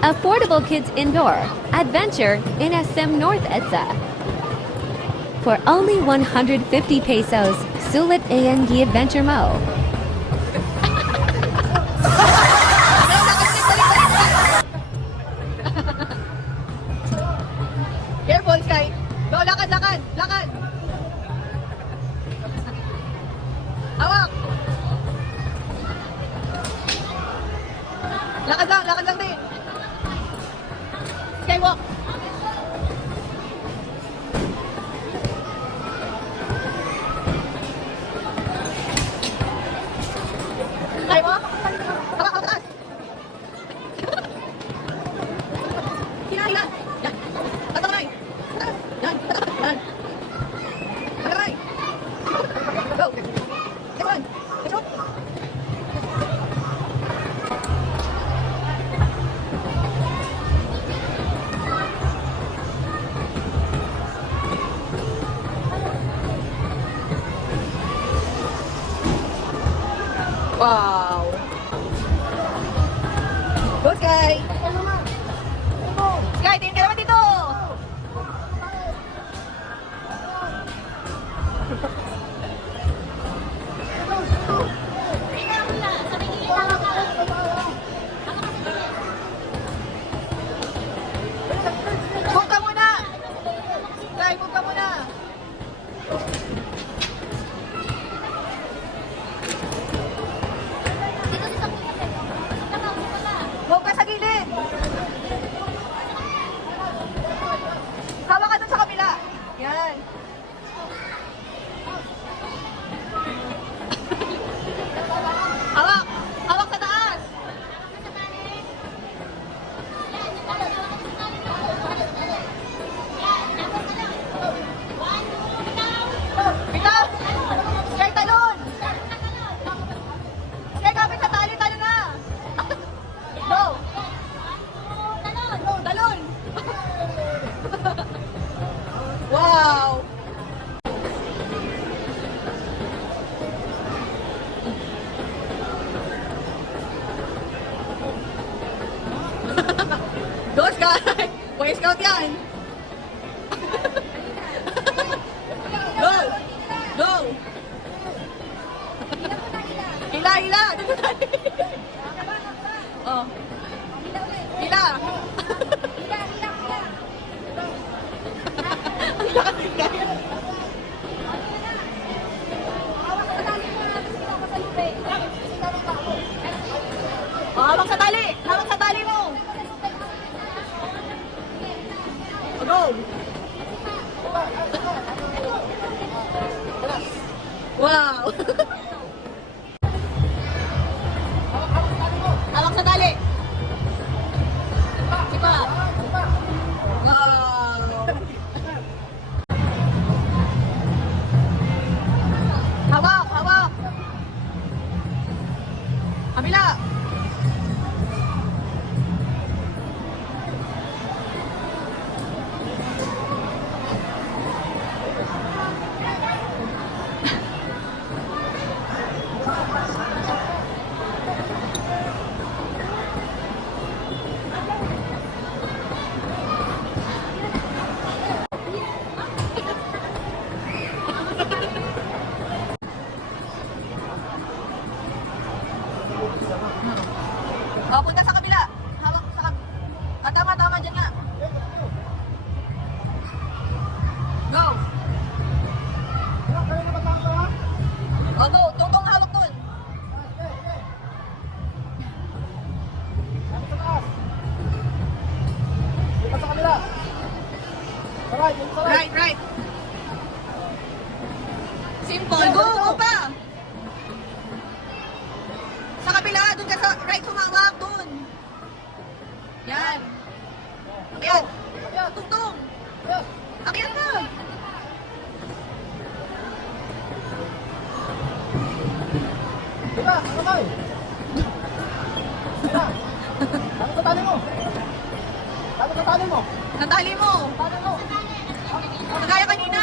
Affordable Kids Indoor Adventure in SM North EDSA. For only 150 pesos, sulit ANG Adventure Mo. Careful, Sky. Go, lakad, lakad, lakad. Hawak. Lakad lang din. Skywalk. Kaya mo? Hawak, hawak, taas. Hila. Yan. Tatangay. Yan. Yan. Tatangay. Go. Next one. Next one. Wow. Go, Sky. Sky, tingin ka naman dito. Move ka muna. Sky, move ka muna. Move ka sa gilid. Hawak ka dun sa kabila. Yan. Hawak. Hawak sa taas. Bitaw. Sky, talon. Sky, kapit sa tali. Talo na. Go. Talon. Wow. Go, Sky. Boy Scout yan. Go. Go. Hila, hila. Oh. Hila. Ang lakas ni Sky. Oh, hawak sa tali. Hawak sa tali mo. Go. Wow. Hawak sa tali. Sipa. Wow. Hawak, hawak. Kabila. Oh, punta sa kabila. Hawak sa kabila. Ah, tama, tama. Dyan nga. Go. Oh, go. Tungtong hawak dun. Right, right. Simple. Go, go pa. Sa kabila, dun ka sa right humawak, dun. Yan. Yan. Tungtong. Akyat na. Diba? Ano kayo? Diba? Ano sa tali mo? Ano sa tali mo? Natali mo. Tali mo. Kagaya kanina.